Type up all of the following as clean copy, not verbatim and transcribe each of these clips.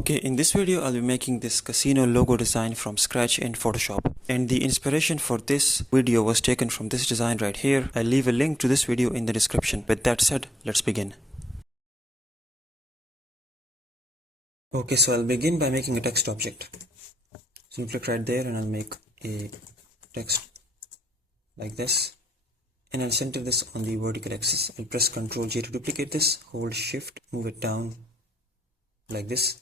Okay, in this video I'll be making this casino logo design from scratch in Photoshop, and the inspiration for this video was taken from this design right here. I'll leave a link to this video in the description. With that said, let's begin. Okay, so I'll begin by making a text object. So click right there and I'll make a text like this, and I'll center this on the vertical axis. I'll press Ctrl J to duplicate this, hold Shift, move it down like this.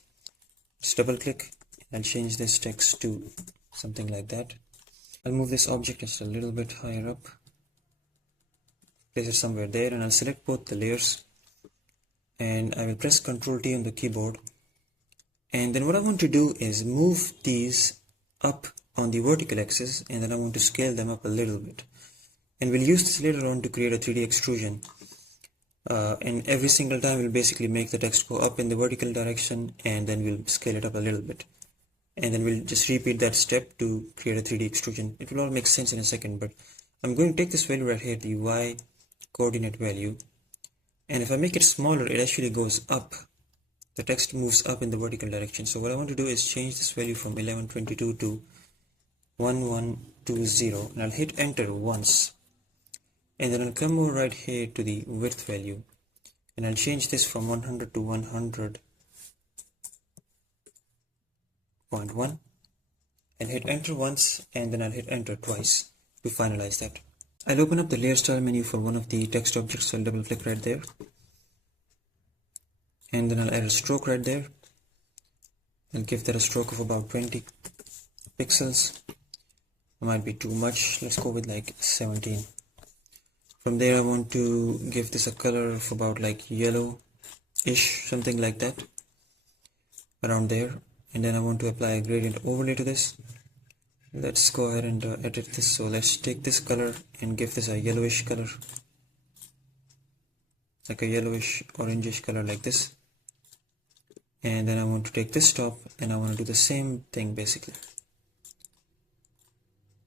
Just double click and I'll change this text to something like that. I'll move this object just a little bit higher up, place it somewhere there, and I'll select both the layers and I will press Ctrl T on the keyboard. And then what I want to do is move these up on the vertical axis, and then I want to scale them up a little bit. And we'll use this later on to create a 3D extrusion. And every single time we'll basically make the text go up in the vertical direction, and then we'll scale it up a little bit. And then we'll just repeat that step to create a 3D extrusion. It will all make sense in a second, but I'm going to take this value right here, the Y coordinate value. And if I make it smaller, it actually goes up. The text moves up in the vertical direction. So what I want to do is change this value from 1122 to 1120, and I'll hit enter once. And then I'll come over right here to the width value, and I'll change this from 100 to 100.1. I'll hit enter once, and then I'll hit enter twice to finalize that. I'll open up the layer style menu for one of the text objects, so I'll double click right there. And then I'll add a stroke right there. I'll give that a stroke of about 20 pixels. It might be too much. Let's go with like 17. From there I want to give this a color of about like yellow-ish, something like that, around there. And then I want to apply a gradient overlay to this. Let's go ahead and edit this. So let's take this color and give this a yellowish color, like a yellowish orangish color like this. And then I want to take this top and I want to do the same thing basically.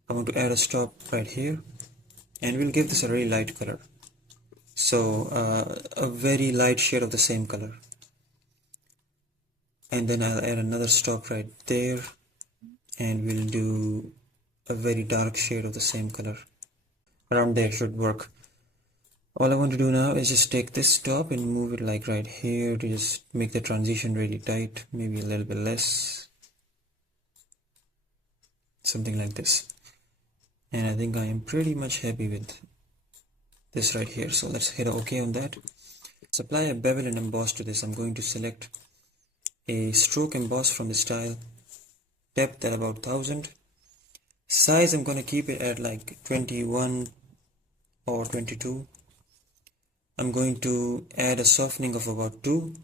I want to add a stop right here, and we'll give this a really light color, so a very light shade of the same color. And then I'll add another stop right there, and we'll do a very dark shade of the same color. Around there should work. All I want to do now is just take this stop and move it like right here to just make the transition really tight, maybe a little bit less, something like this. And I think I am pretty much happy with this right here. So let's hit OK on that. Let's apply a bevel and emboss to this. I'm going to select a stroke emboss from the style, depth at about 1000. Size I'm going to keep it at like 21 or 22. I'm going to add a softening of about 2,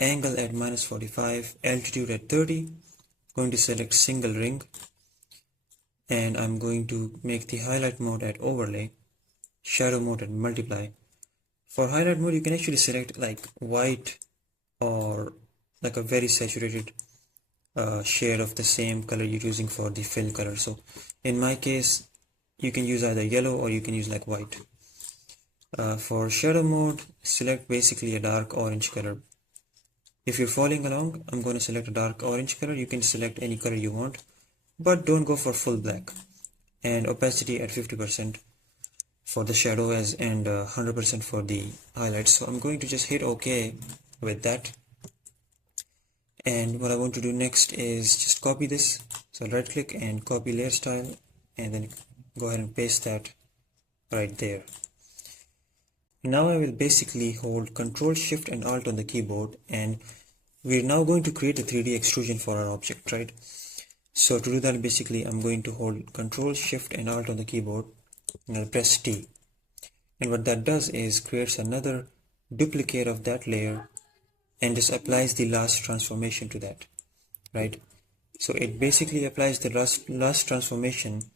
angle at -45, altitude at 30. Going to select single ring, and I'm going to make the highlight mode at overlay, shadow mode at multiply. For highlight mode you can actually select like white or like a very saturated shade of the same color you're using for the fill color. So in my case you can use either yellow or you can use like white. For shadow mode, select basically a dark orange color. If you're following along, I'm going to select a dark orange color. You can select any color you want, but don't go for full black. And opacity at 50% for the shadow and 100% for the highlights. So I'm going to just hit OK with that. And what I want to do next is just copy this. So right click and copy layer style, and then go ahead and paste that right there. Now I will basically hold Ctrl Shift and Alt on the keyboard, and we're now going to create a 3D extrusion for our object, right? So to do that, basically I'm going to hold Ctrl Shift and Alt on the keyboard, and I'll press T. And what that does is creates another duplicate of that layer and just applies the last transformation to that, right? So it basically applies the last transformation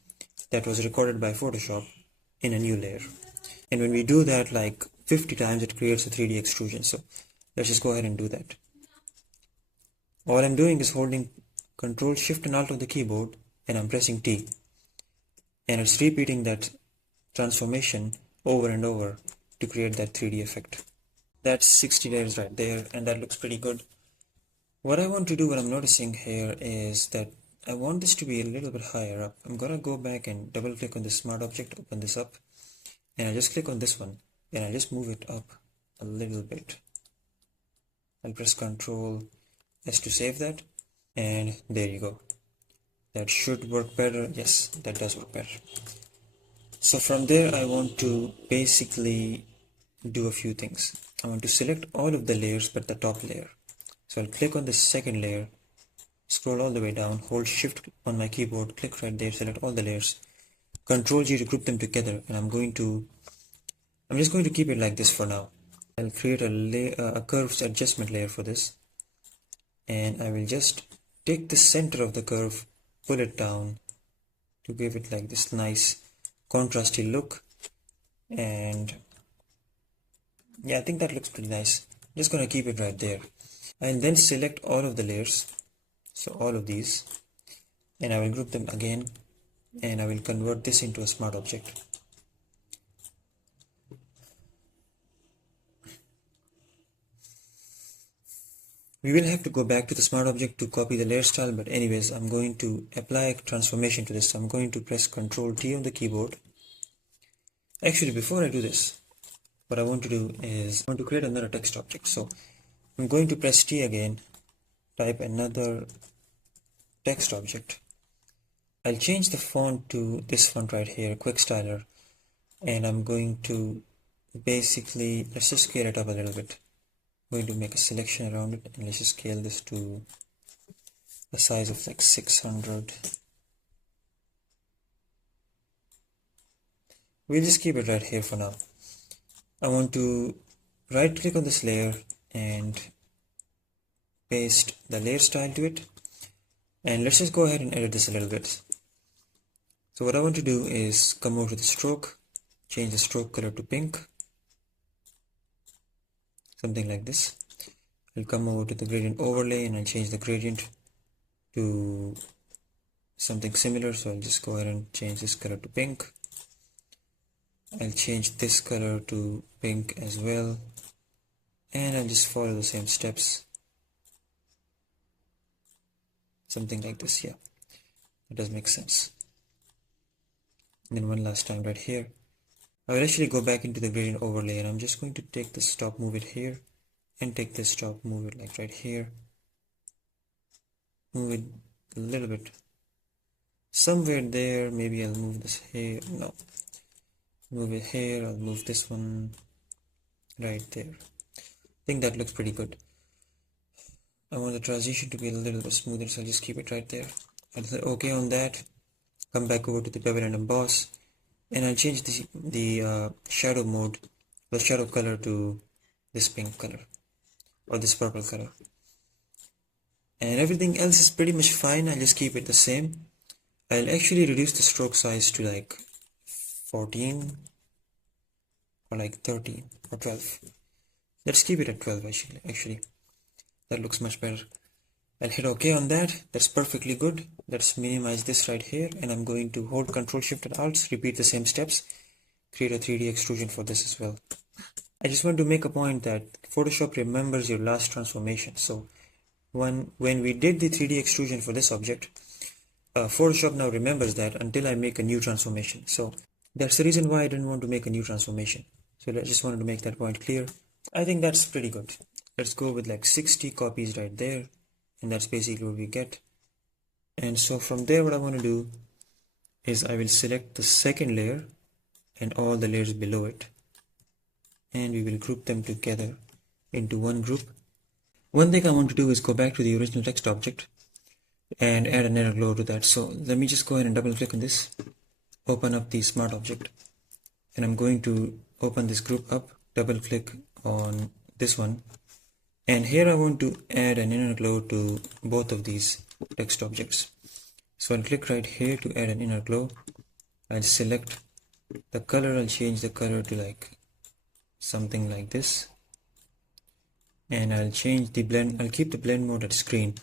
that was recorded by Photoshop in a new layer. And when we do that like 50 times, it creates a 3D extrusion. So let's just go ahead and do that. All I'm doing is holding Ctrl Shift and Alt on the keyboard, and I'm pressing T, and it's repeating that transformation over and over to create that 3D effect. That's 60 layers right there, and that looks pretty good. What I want to do, what I'm noticing here is that I want this to be a little bit higher up. I'm gonna go back and double click on the smart object, open this up, and I just click on this one and I just move it up a little bit. I'll press Ctrl S to save that, and there you go. That should work better. Yes, that does work better. So from there I want to basically do a few things. I want to select all of the layers but the top layer. So I'll click on the second layer, scroll all the way down, hold shift on my keyboard, click right there, select all the layers, Ctrl G to group them together, and I'm just going to keep it like this for now. I'll create a curves adjustment layer for this, and I will just take the center of the curve, pull it down to give it like this nice contrasty look. And yeah, I think that looks pretty nice. I'm just gonna keep it right there. I'll then select all of the layers, so all of these, and I will group them again, and I will convert this into a smart object. We will have to go back to the smart object to copy the layer style, but anyways, I'm going to apply a transformation to this. So I'm going to press Ctrl T on the keyboard. Actually, before I do this, what I want to do is I want to create another text object. So I'm going to press T again, type another text object. I'll change the font to this font right here, Quick Styler, and I'm going to basically, let's just scale it up a little bit. I'm going to make a selection around it, and let's just scale this to the size of like 600. We'll just keep it right here for now. I want to right click on this layer and paste the layer style to it, and let's just go ahead and edit this a little bit. So what I want to do is come over to the stroke, change the stroke color to pink, something like this. I'll come over to the gradient overlay and I'll change the gradient to something similar. So I'll just go ahead and change this color to pink. I'll change this color to pink as well, and I'll just follow the same steps, something like this. Yeah, that does make sense. And then one last time right here, I will actually go back into the gradient overlay, and I'm just going to take this top, move it here, and take this top, move it like right here, move it a little bit somewhere there. Maybe I'll move this here. No, move it here. I'll move this one right there. I think that looks pretty good. I want the transition to be a little bit smoother, so I'll just keep it right there. I'll say OK on that. Come back over to the bevel and emboss, and I'll change the shadow mode, the shadow color to this pink color or this purple color. And everything else is pretty much fine. I'll just keep it the same. I'll actually reduce the stroke size to like 14 or like 13 or 12. Let's keep it at 12 actually. That looks much better. I'll hit OK on that. That's perfectly good. Let's minimize this right here, and I'm going to hold Ctrl Shift and Alt, repeat the same steps, create a 3D extrusion for this as well. I just want to make a point that Photoshop remembers your last transformation. So when we did the 3D extrusion for this object, Photoshop now remembers that until I make a new transformation. So that's the reason why I didn't want to make a new transformation. So I just wanted to make that point clear. I think that's pretty good. Let's go with like 60 copies right there, and that's basically what we get. And so from there, what I want to do is I will select the second layer and all the layers below it, and we will group them together into one group. One thing I want to do is go back to the original text object and add an inner glow to that. So let me just go ahead and double click on this, open up the smart object, and I'm going to open this group up, double click on this one, and here I want to add an inner glow to both of these text objects. So I'll click right here to add an inner glow. I'll select the color, I'll change the color to like something like this, and I'll change the blend. I'll keep the blend mode at screen.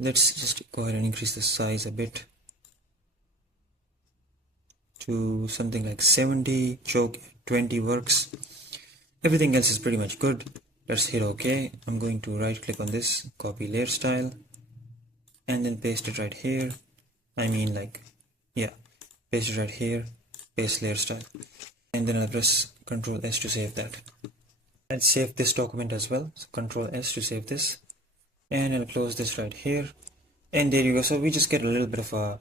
Let's just go ahead and increase the size a bit to something like 70. Choke 20 works. Everything else is pretty much good. Let's hit OK. I'm going to right click on this, copy layer style, and then paste it right here. Paste it right here, paste layer style, and then I'll press Ctrl S to save that. I'll save this document as well, so Ctrl S to save this, and I'll close this right here, and there you go. So we just get a little bit of a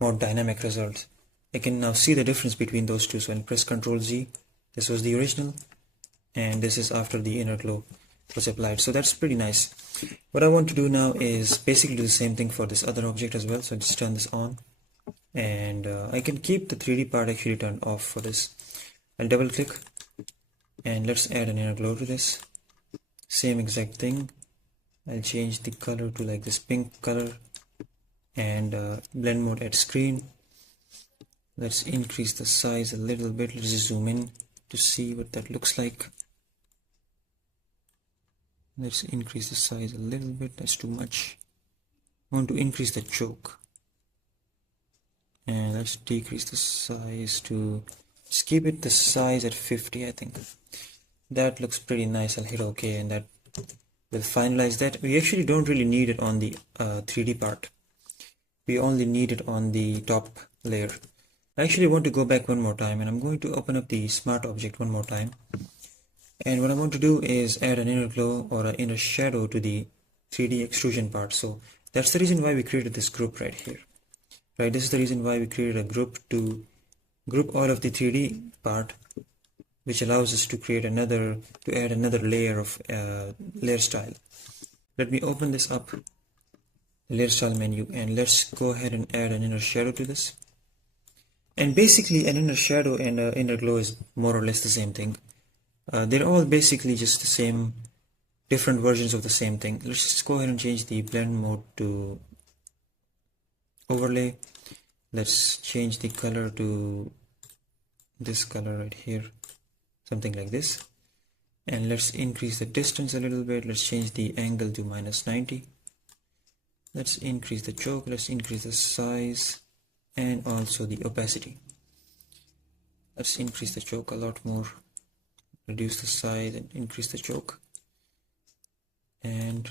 more dynamic result. I can now see the difference between those two. So I'll press Ctrl Z. This was the original, and this is after the inner glow was applied. So that's pretty nice. What I want to do now is basically do the same thing for this other object as well. So just turn this on, and I can keep the 3D part actually turned off for this. I'll double click, and let's add an inner glow to this. Same exact thing. I'll change the color to like this pink color, and blend mode at screen. Let's increase the size a little bit. Let's zoom in to see what that looks like. Let's increase the size a little bit. That's too much. I want to increase the choke, and let's decrease the size to, just keep it the size at 50. I think that looks pretty nice. I'll hit OK, and that will finalize that. We actually don't really need it on the 3D part. We only need it on the top layer. I actually want to go back one more time, and I'm going to open up the smart object one more time. And what I want to do is add an inner glow or an inner shadow to the 3D extrusion part. So that's the reason why we created this group right here. Right, this is the reason why we created a group to group all of the 3D part, which allows us to create another, to add another layer of layer style. Let me open this up, the layer style menu, and let's go ahead and add an inner shadow to this. And basically an inner shadow and an inner glow is more or less the same thing. They're all basically just the same, different versions of the same thing. Let's just go ahead and change the blend mode to overlay. Let's change the color to this color right here, something like this. And let's increase the distance a little bit. Let's change the angle to -90. Let's increase the choke. Let's increase the size and also the opacity. Let's increase the choke a lot more, reduce the size and increase the choke, and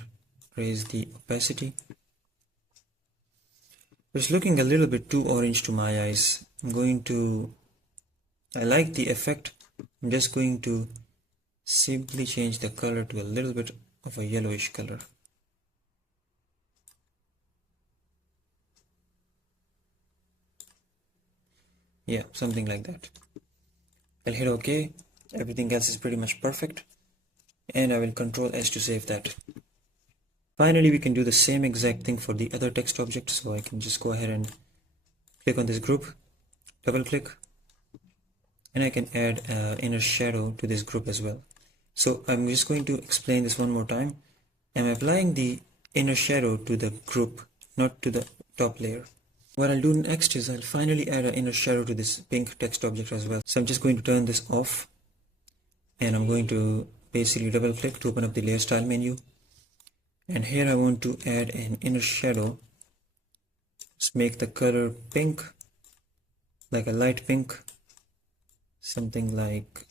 raise the opacity. It's looking a little bit too orange to my eyes. I like the effect. I'm just going to simply change the color to a little bit of a yellowish color. Yeah, something like that. I'll hit OK. Everything else is pretty much perfect, and I will Ctrl S to save that. Finally, we can do the same exact thing for the other text object. So I can just go ahead and click on this group, double click, and I can add inner shadow to this group as well. So I'm just going to explain this one more time. I'm applying the inner shadow to the group, not to the top layer. What I'll do next is I'll finally add an inner shadow to this pink text object as well. So I'm just going to turn this off, and I'm going to basically double click to open up the layer style menu. And here I want to add an inner shadow. Let's make the color pink, like a light pink, something like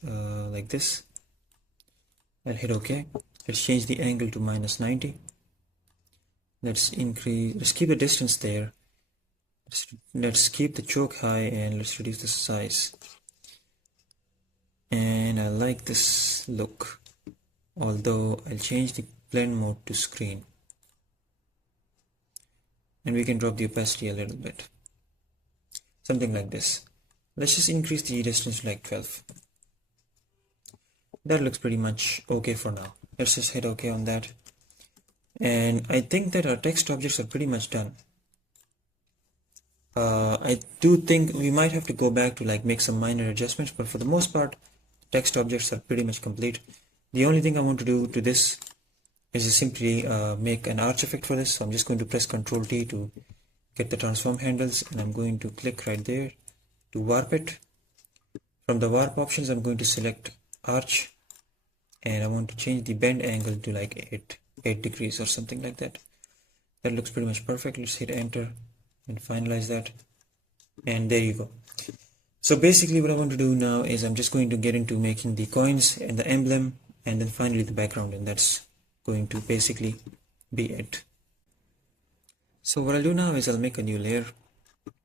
this. I'll hit OK. Let's change the angle to -90. Let's keep the distance there. Let's keep the choke high, and let's reduce the size. And I like this look, although I'll change the blend mode to screen, and we can drop the opacity a little bit, something like this. Let's just increase the distance to like 12. That looks pretty much okay for now. Let's just hit OK on that, and I think that our text objects are pretty much done. I do think we might have to go back to like make some minor adjustments, but for the most part, text objects are pretty much complete. The only thing I want to do to this is just simply make an arch effect for this. So I'm just going to press Ctrl T to get the transform handles, and I'm going to click right there to warp it. From the warp options, I'm going to select arch, and I want to change the bend angle to like 8 degrees or something like that. That looks pretty much perfect. Let's hit enter and finalize that, and there you go. So basically what I want to do now is I'm just going to get into making the coins and the emblem and then finally the background, and that's going to basically be it. So what I'll do now is I'll make a new layer.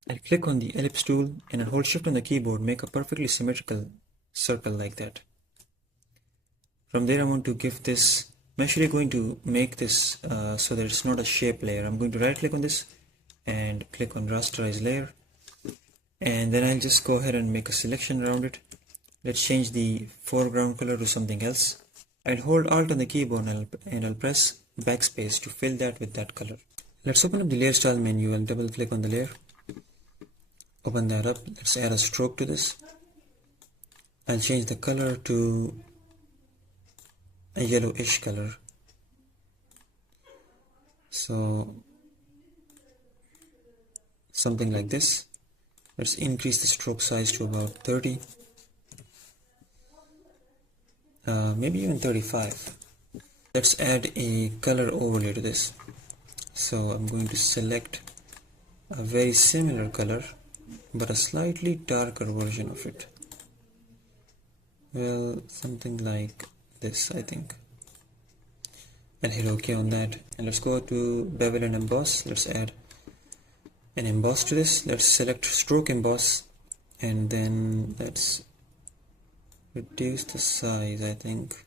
I'll click on the ellipse tool and I'll hold shift on the keyboard, make a perfectly symmetrical circle like that. From there I want to give this, I'm actually going to make this so that it's not a shape layer. I'm going to right click on this and click on rasterize layer, and then I'll just go ahead and make a selection around it. Let's change the foreground color to something else. I'll hold Alt on the keyboard and I'll press backspace to fill that with that color. Let's open up the layer style menu. I'll double click on the layer, open that up. Let's add a stroke to this. I'll change the color to a yellowish color. So something like this. Let's increase the stroke size to about 30, maybe even 35. Let's add a color overlay to this. So I'm going to select a very similar color but a slightly darker version of it. Well, something like this, I think. And hit OK on that, and let's go to bevel and emboss. Let's add an emboss to this. Let's select stroke emboss, and then let's reduce the size. I think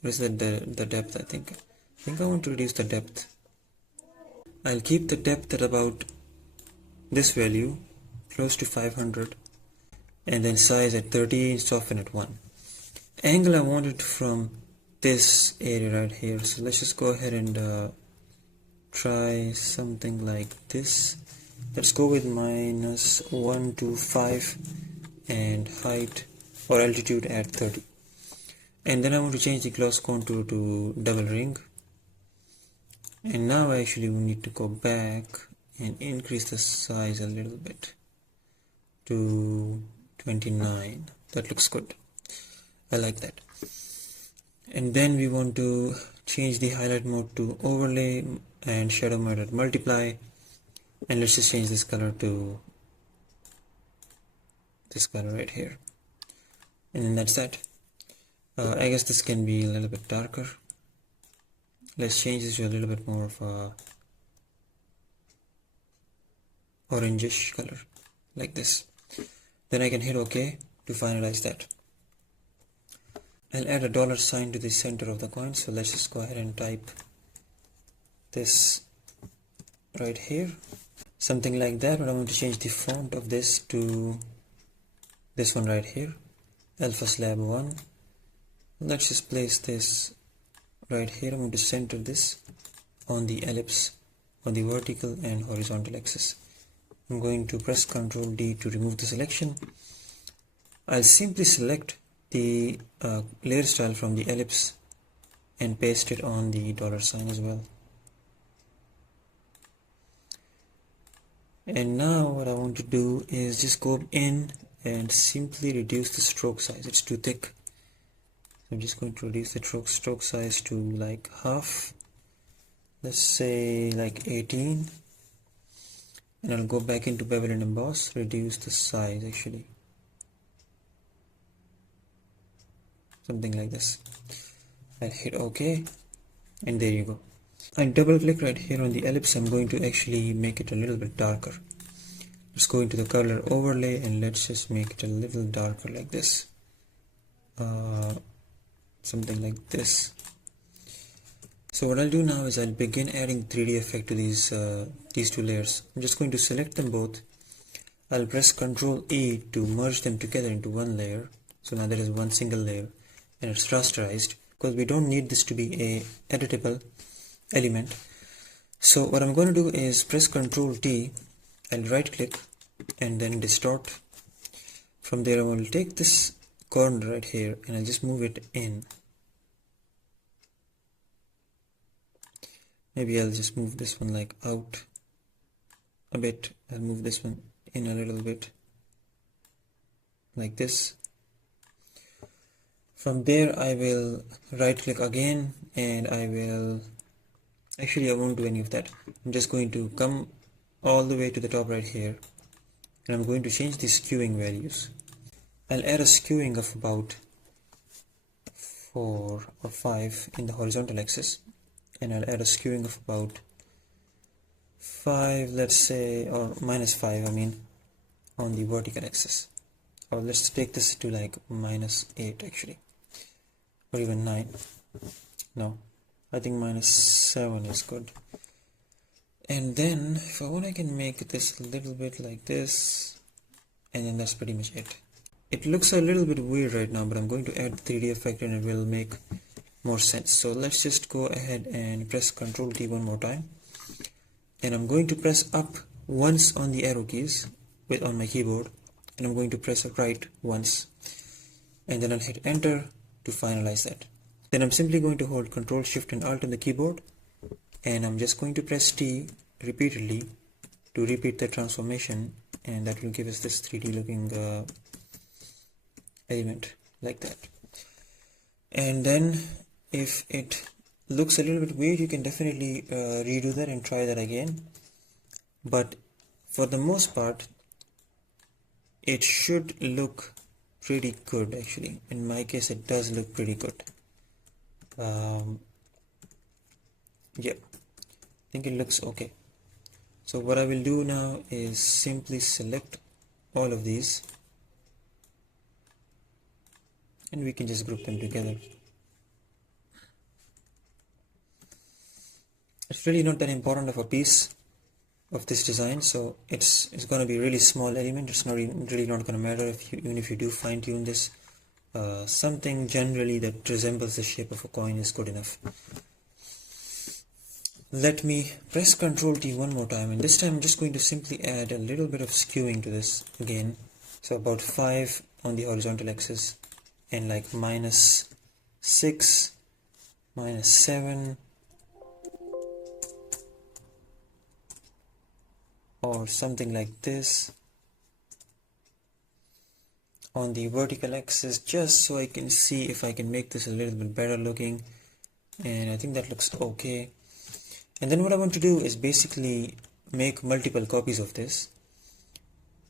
what is that, the depth. I think I want to reduce the depth. I'll keep the depth at about this value, close to 500, and then size at 30, soften at 1. Angle I want it from this area right here, so let's just go ahead and try something like this. Let's go with -125 and height or altitude at 30, and then I want to change the gloss contour to double ring. And now actually we need to go back and increase the size a little bit to 29. That looks good. I like that. And then we want to change the highlight mode to overlay and shadow mode at multiply, and let's just change this color to this color right here, and then that's that. I guess this can be a little bit darker. Let's change this to a little bit more of a orangish color like this. Then I can hit OK to finalize that. I'll add a $sign to the center of the coin, so let's just go ahead and type this right here, something like that. But I'm going to change the font of this to this one right here, Alpha Slab 1. Let's just place this right here. I'm going to center this on the ellipse on the vertical and horizontal axis. I'm going to press Ctrl D to remove the selection. I'll simply select the layer style from the ellipse and paste it on the $sign as well. And now what I want to do is just go in and simply reduce the stroke size. It's too thick. I'm just going to reduce the stroke size to like half, let's say like 18, and I'll go back into bevel and emboss, reduce the size actually, something like this. I'll hit OK, and there you go. I double click right here on the ellipse. I'm going to actually make it a little bit darker. Let's go into the color overlay and let's just make it a little darker like this, something like this. So what I'll do now is I'll begin adding 3D effect to these two layers. I'm just going to select them both. I'll press Ctrl E to merge them together into one layer. So now there is one single layer, and it's rasterized because we don't need this to be a editable element. So what I'm going to do is press Ctrl T and right click and then distort. From there I will take this corner right here and I'll just move it in. Maybe I'll just move this one like out a bit. I'll move this one in a little bit like this. From there I will right click again and I will, actually I won't do any of that. I'm just going to come all the way to the top right here and I'm going to change the skewing values. I'll add a skewing of about 4 or 5 in the horizontal axis, and I'll add a skewing of about 5, let's say, or -5, I mean, on the vertical axis. Or let's take this to like -8 actually, or even 9. No, I think -7 is good. And then if I want, I can make this a little bit like this, and then that's pretty much it. It looks a little bit weird right now, but I'm going to add 3D effect and it will make more sense. So let's just go ahead and press Ctrl T one more time, and I'm going to press up once on the arrow keys on my keyboard, and I'm going to press right once, and then I'll hit enter to finalize that. Then I'm simply going to hold Ctrl Shift and Alt on the keyboard, and I'm just going to press T repeatedly to repeat the transformation, and that will give us this 3D looking element like that. And then if it looks a little bit weird, you can definitely redo that and try that again, but for the most part it should look pretty good. Actually, in my case it does look pretty good. Yeah, I think it looks okay. So what I will do now is simply select all of these, and we can just group them together. It's really not that important of a piece of this design, so it's going to be a really small element. It's not really not going to matter if you, even if you do fine-tune this. Something generally that resembles the shape of a coin is good enough. Let me press Ctrl T one more time, and this time I'm just going to simply add a little bit of skewing to this again. So about 5 on the horizontal axis, and like -6, -7, or something like this on the vertical axis, just so I can see if I can make this a little bit better looking, and I think that looks okay. And then what I want to do is basically make multiple copies of this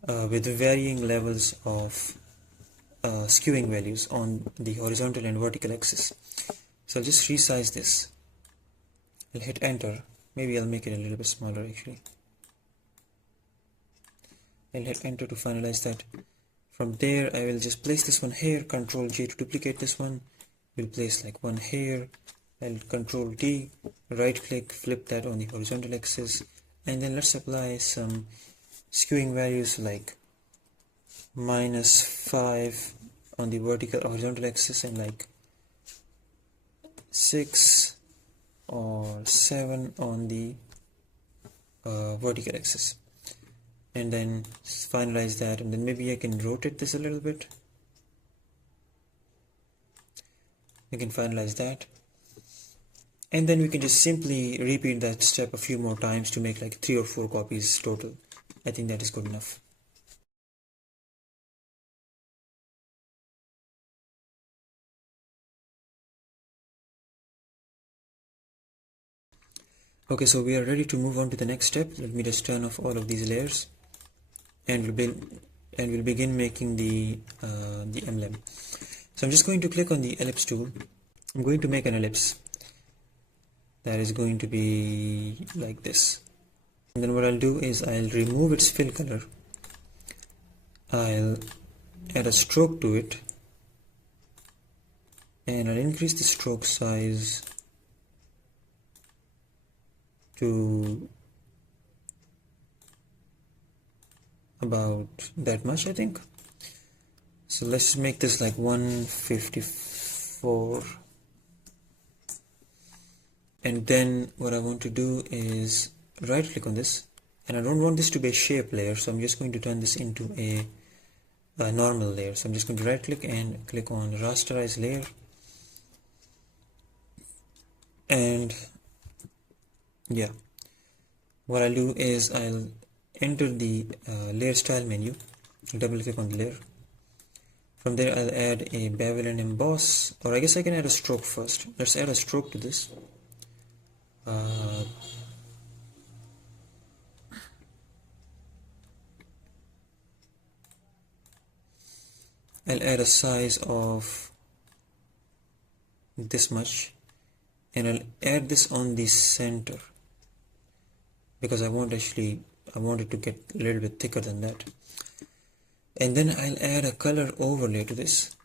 with varying levels of skewing values on the horizontal and vertical axis. So I'll just resize this. I'll hit enter. Maybe I'll make it a little bit smaller actually. I'll hit enter to finalize that. From there I will just place this one here, Ctrl J to duplicate this one. We'll place like one here. I'll Ctrl D, right click, flip that on the horizontal axis, and then let's apply some skewing values like -5 on the vertical horizontal axis, and like 6 or 7 on the vertical axis, and then finalize that. And then maybe I can rotate this a little bit. I can finalize that, and then we can just simply repeat that step a few more times to make like 3 or 4 copies total. I think that is good enough. Okay, so we are ready to move on to the next step. Let me just turn off all of these layers, and we'll begin making the emblem. So I'm just going to click on the ellipse tool. I'm going to make an ellipse that is going to be like this. And then what I'll do is I'll remove its fill color. I'll add a stroke to it, and I'll increase the stroke size to about that much, I think. So let's make this like 154. And then what I want to do is right click on this, and I don't want this to be a shape layer, so I'm just going to turn this into a normal layer. So I'm just going to right click and click on rasterize layer, and yeah, what I'll do is I'll enter the layer style menu, double click on the layer. From there I'll add a bevel and emboss, or I guess I can add a stroke first. Let's add a stroke to this. I'll add a size of this much, and I'll add this on the center because I want it to get a little bit thicker than that. And then I'll add a color overlay to this,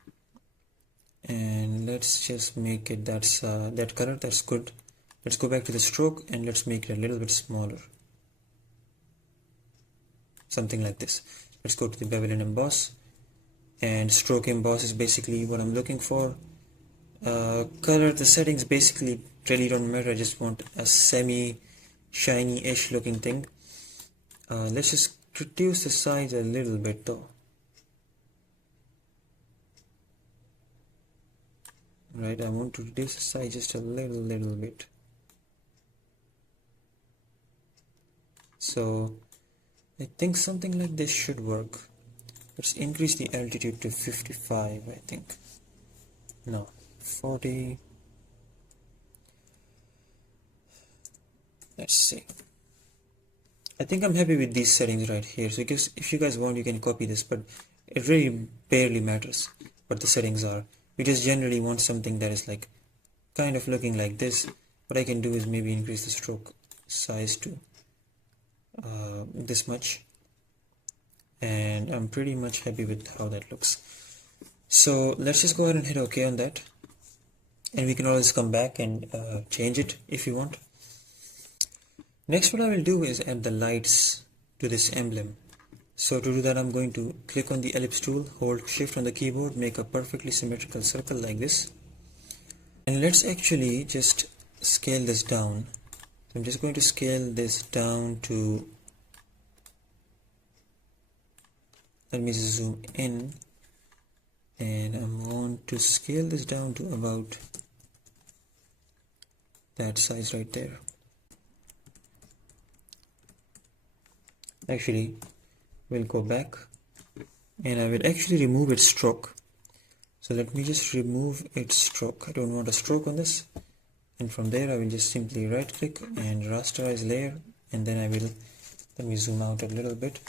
and let's just make it that color. That's good. Let's go back to the stroke and let's make it a little bit smaller, something like this. Let's go to the bevel and emboss, and stroke emboss is basically what I'm looking for. Color, the settings basically really don't matter. I just want a semi shiny-ish looking thing. Let's just reduce the size a little bit though. Right, I want to reduce the size just a little bit. So I think something like this should work. Let's increase the altitude to 55, I think. No, 40. Let's see. I think I'm happy with these settings right here. So if you guys want, you can copy this, but it really barely matters what the settings are. We just generally want something that is like kind of looking like this. What I can do is maybe increase the stroke size to this much, and I'm pretty much happy with how that looks. So let's just go ahead and hit OK on that, and we can always come back and change it if you want. Next, what I will do is add the lights to this emblem. So to do that, I'm going to click on the ellipse tool, hold shift on the keyboard, make a perfectly symmetrical circle like this, and let's actually just scale this down. So I'm just going to scale this down to, let me just zoom in, and I want to scale this down to about that size right there. Actually, we'll go back and I will actually remove its stroke. So let me just remove its stroke. I don't want a stroke on this, and from there I will just simply right click and rasterize layer, and then let me zoom out a little bit.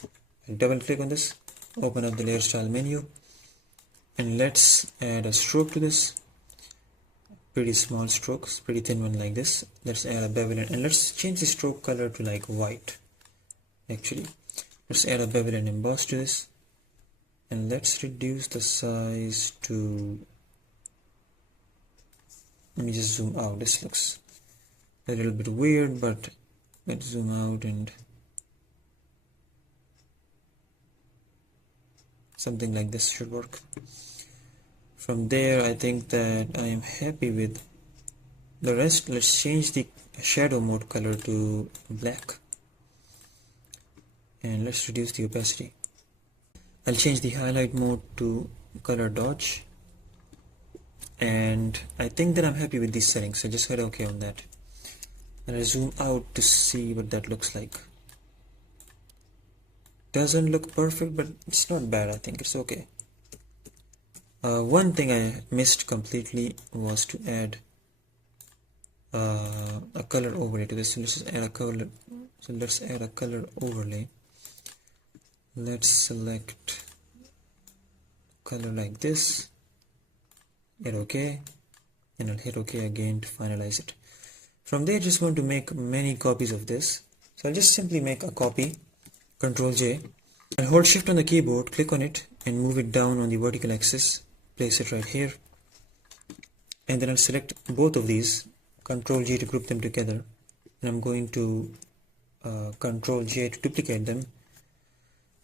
I'll double click on this, open up the layer style menu, and let's add a stroke to this. Pretty small strokes, pretty thin one like this. Let's add a bevel, and let's change the stroke color to like white. Actually, let's add a bevel and emboss to this, and let's reduce the size to, let me just zoom out. This looks a little bit weird, but let's zoom out, and something like this should work. From there, I think that I am happy with the rest. Let's change the shadow mode color to black, and let's reduce the opacity. I'll change the highlight mode to color dodge, and I think that I'm happy with these settings, so just hit OK on that, and I'll zoom out to see what that looks like. Doesn't look perfect, but it's not bad. I think it's okay. One thing I missed completely was to add a color overlay to this. So let's just add a color. So let's add a color overlay. Let's select color like this, hit OK, and I'll hit OK again to finalize it. From there, just want to make many copies of this. So I'll just simply make a copy, Control J, and hold shift on the keyboard, click on it and move it down on the vertical axis, place it right here, and then I'll select both of these, Control G to group them together, and I'm going to Control J to duplicate them,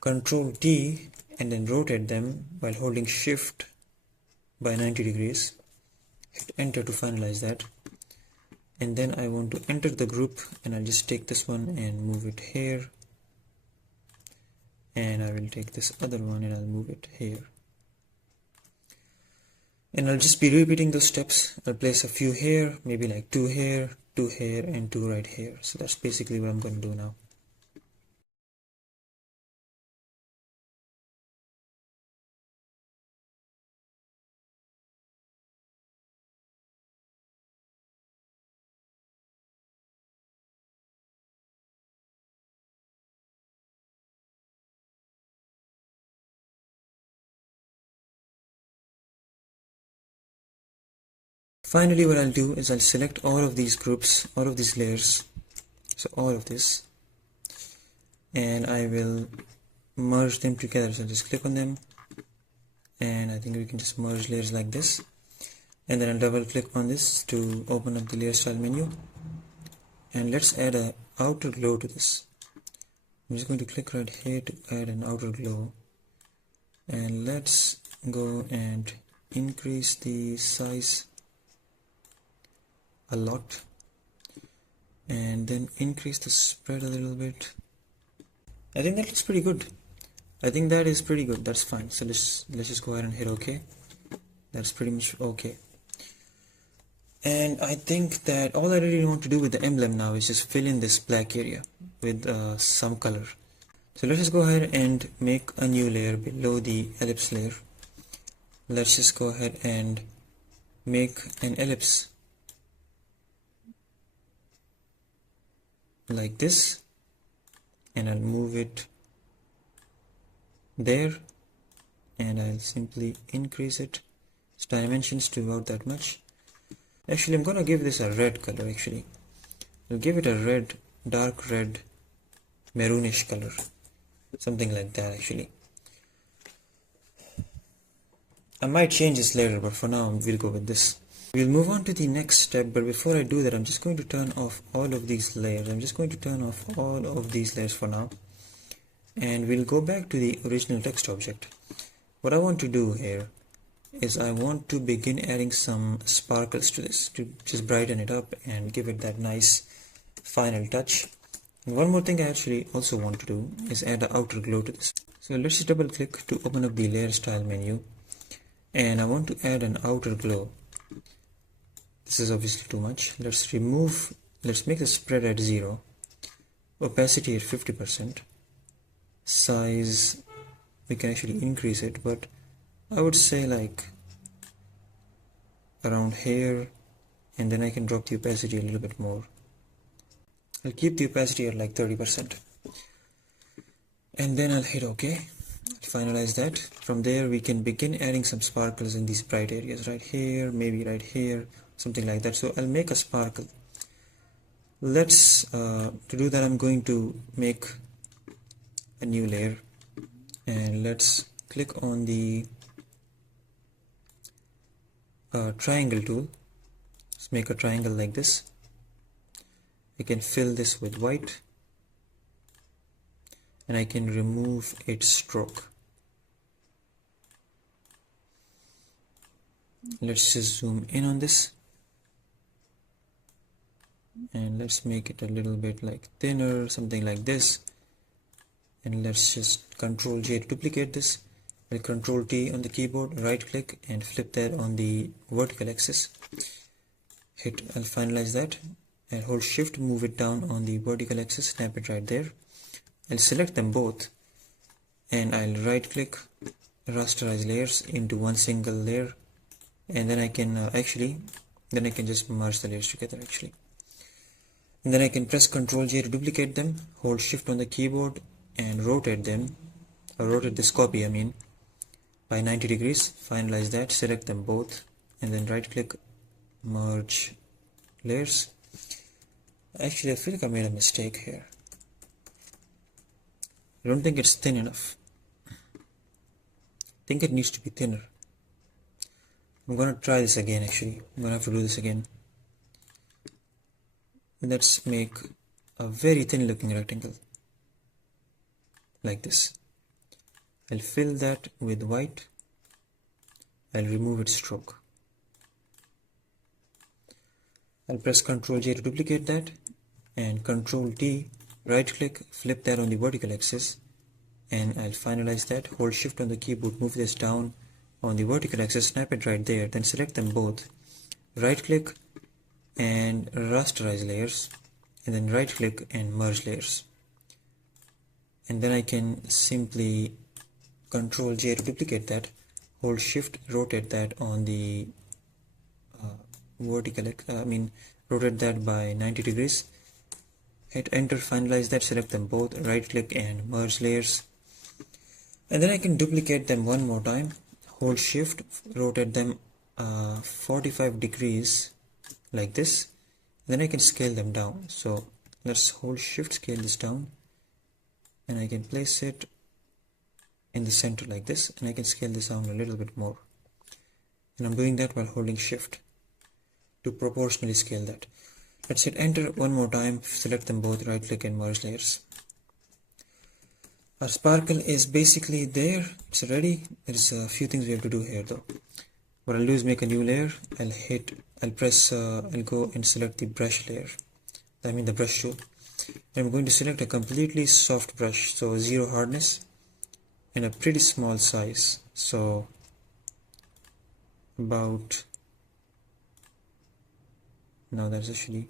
Control D, and then rotate them while holding shift by 90 degrees, hit enter to finalize that. And then I want to enter the group, and I'll just take this one and move it here, and I will take this other one and I'll move it here, and I'll just be repeating those steps. I'll place a few here, maybe like 2 here, 2 here, and 2 right here. So that's basically what I'm going to do now. Finally, what I'll do is I'll select all of these groups, all of these layers, so all of this, and I will merge them together. So I'll just click on them, and I think we can just merge layers like this, and then I'll double click on this to open up the layer style menu, and let's add a outer glow to this. I'm just going to click right here to add an outer glow, and let's go and increase the size a lot, and then increase the spread a little bit. I think that looks pretty good. I think that is pretty good. That's fine. So let's just go ahead and hit OK. That's pretty much okay. And I think that all I really want to do with the emblem now is just fill in this black area with some color. So let's just go ahead and make a new layer below the ellipse layer. Let's just go ahead and make an ellipse like this, and I'll move it there, and I'll simply increase its dimensions to about that much. Actually, I'm gonna give this a red color. Actually, I'll give it a red, dark red, maroonish color, something like that. Actually, I might change this later, but for now we'll go with this. We'll move on to the next step, but before I do that, I'm just going to turn off all of these layers. I'm just going to turn off all of these layers for now, and we'll go back to the original text object. What I want to do here is I want to begin adding some sparkles to this to just brighten it up and give it that nice final touch. And one more thing I actually also want to do is add an outer glow to this. So let's just double click to open up the layer style menu, and I want to add an outer glow. This is obviously too much. Let's make the spread at 0, opacity at 50%, size we can actually increase it, but I would say like around here, and then I can drop the opacity a little bit more. I'll keep the opacity at like 30%, and then I'll hit OK. Finalize that. From there we can begin adding some sparkles in these bright areas right here, maybe right here, something like that. So I'll make a sparkle. Let's to do that, I'm going to make a new layer, and let's click on the triangle tool. Let's make a triangle like this. I can fill this with white, and I can remove its stroke. Let's just zoom in on this, and let's make it a little bit like thinner, something like this. And let's just Ctrl J to duplicate this. I'll Ctrl T on the keyboard, right click and flip that on the vertical axis. I'll finalize that, and hold shift, move it down on the vertical axis, snap it right there. I'll select them both, and I'll right click, rasterize layers into one single layer, and then I can just merge the layers together actually. And then I can press Ctrl J to duplicate them, hold shift on the keyboard and rotate them, or rotate this copy by 90 degrees. Finalize that, select them both, and then right click, merge layers. Actually, I feel like I made a mistake here. I don't think it's thin enough. I think it needs to be thinner. I'm gonna try this again actually. I'm gonna have to do this again. Let's make a very thin looking rectangle like this. I'll fill that with white. I'll remove its stroke. I'll press Ctrl J to duplicate that, and Ctrl T, right click, flip that on the vertical axis, and I'll finalize that, hold shift on the keyboard, move this down on the vertical axis, snap it right there, then select them both, right click and rasterize layers, and then right click and merge layers. And then I can simply Ctrl J to duplicate that, hold shift, rotate that on the rotate that by 90 degrees, hit enter, finalize that, select them both, right click and merge layers. And then I can duplicate them one more time, hold shift, rotate them 45 degrees like this. Then I can scale them down. So let's hold shift, scale this down, and I can place it in the center like this, and I can scale this down a little bit more, and I'm doing that while holding shift to proportionally scale that. Let's hit enter one more time, select them both, right click and merge layers. Our sparkle is basically there, it's ready. There's a few things we have to do here though. What I'll do is make a new layer. I'll go and select the brush layer, I mean the brush tool. And I'm going to select a completely soft brush, so 0 hardness and a pretty small size, so about, no, that's actually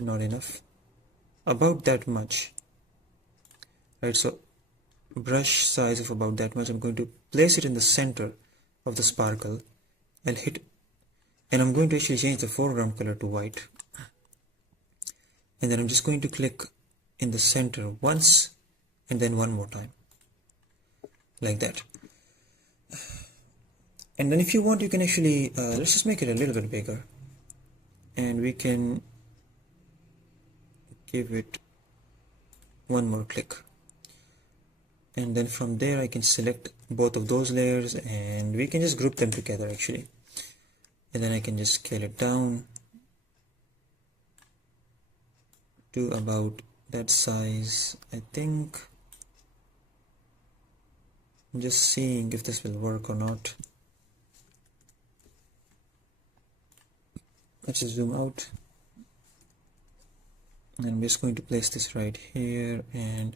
not enough, about that much, right? So brush size of about that much. I'm going to place it in the center of the sparkle. I'll hit, and I'm going to actually change the foreground color to white, and then I'm just going to click in the center once and then one more time like that. And then if you want, you can actually let's just make it a little bit bigger, and we can give it one more click, and then from there I can select both of those layers and we can just group them together actually, and then I can just scale it down to about that size. I think I'm just seeing if this will work or not. Let's just zoom out, and I'm just going to place this right here, and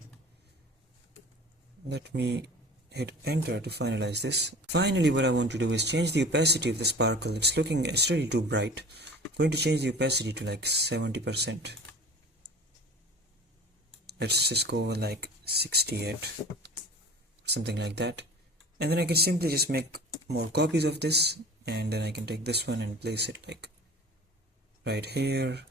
let me hit enter to finalize this. Finally, what I want to do is change the opacity of the sparkle. It's really too bright. I'm going to change the opacity to like 70%. Let's just go like 68, something like that. And then I can simply just make more copies of this, and then I can take this one and place it like right here.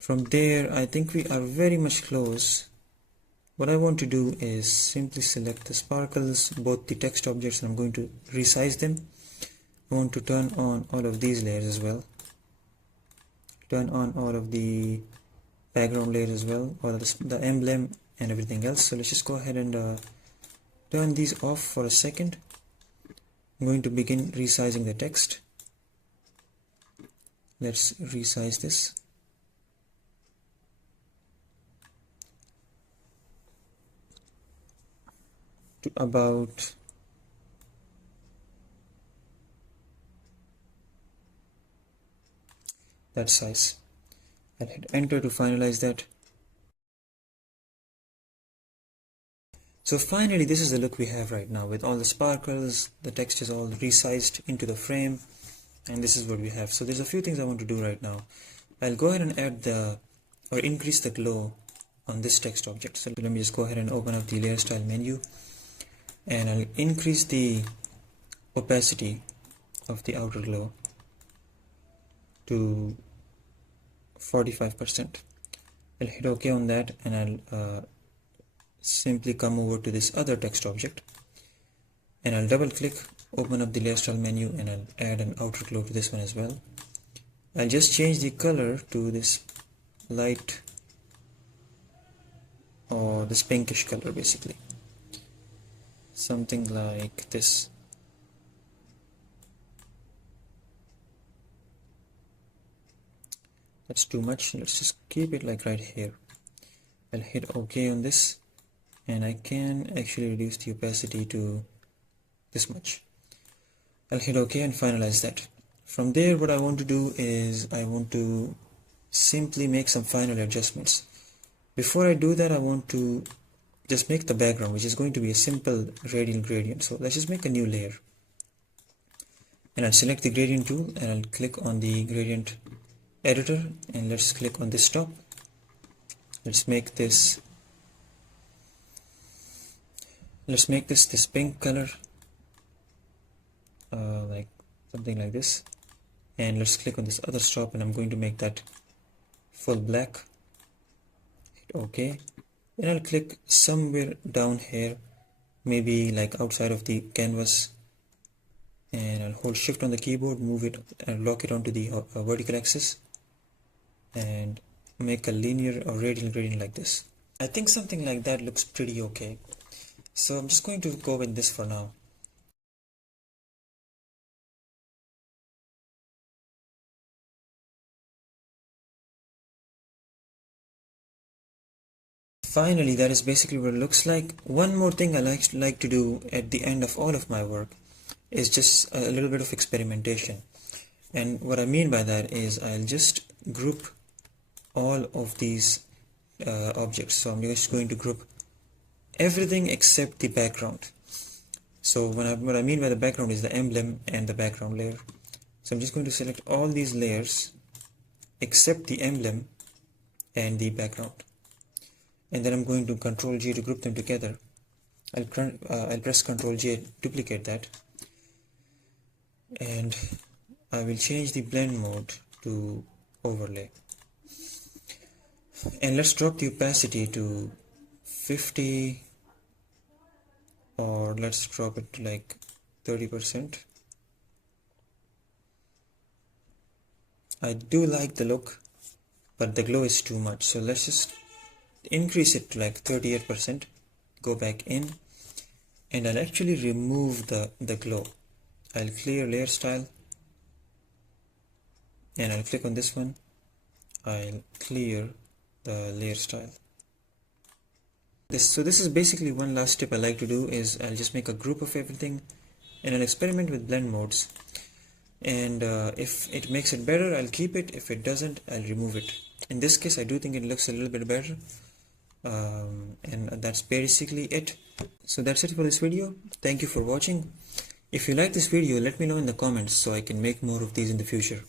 From there, I think we are very much close. What I want to do is simply select the sparkles, both the text objects, and I'm going to resize them. I want to turn on all of these layers as well. Turn on all of the background layers as well, or the emblem and everything else. So let's just go ahead and turn these off for a second. I'm going to begin resizing the text. Let's resize this. To about that size. I'll hit enter to finalize that. So finally, this is the look we have right now with all the sparkles. The text is all resized into the frame, and this is what we have. So there's a few things I want to do right now. I'll go ahead and add or increase the glow on this text object. So let me just go ahead and open up the layer style menu, and I'll increase the opacity of the outer glow to 45%. I'll hit OK on that, and I'll simply come over to this other text object, and I'll double click, open up the layer style menu, and I'll add an outer glow to this one as well. I'll just change the color to this light, or this pinkish color, basically something like this. That's too much. Let's just keep it like right here. I'll hit OK on this, and I can actually reduce the opacity to this much. I'll hit OK and finalize that. From there, what I want to do is I want to simply make some final adjustments. Before I do that, I want to just make the background, which is going to be a simple radial gradient. So let's just make a new layer, and I'll select the gradient tool, and I'll click on the gradient editor, and let's click on this top. Let's make this this pink color, like something like this, and let's click on this other stop, and I'm going to make that full black. Hit OK. Then I'll click somewhere down here, maybe like outside of the canvas, and I'll hold shift on the keyboard, move it and lock it onto the vertical axis, and make a linear or radial gradient like this. I think something like that looks pretty okay, so I'm just going to go with this for now. Finally, that is basically what it looks like. One more thing I like to do at the end of all of my work is just a little bit of experimentation. And what I mean by that is I'll just group all of these objects. So I'm just going to group everything except the background. So what I mean by the background is the emblem and the background layer. So I'm just going to select all these layers except the emblem and the background. And then I'm going to Ctrl G to group them together. I'll press Ctrl J, duplicate that, and I will change the blend mode to overlay, and let's drop the opacity to 50, or let's drop it to like 30%. I do like the look, but the glow is too much, so let's just increase it to like 38%, go back in, and I'll actually remove the glow. I'll clear layer style, and I'll click on this one. I'll clear the layer style. So this is basically one last tip I like to do is I'll just make a group of everything, and I'll experiment with blend modes, and if it makes it better, I'll keep it. If it doesn't, I'll remove it. In this case, I do think it looks a little bit better. And that's basically it. So that's it for this video. Thank you for watching. If you like this video, let me know in the comments so I can make more of these in the future.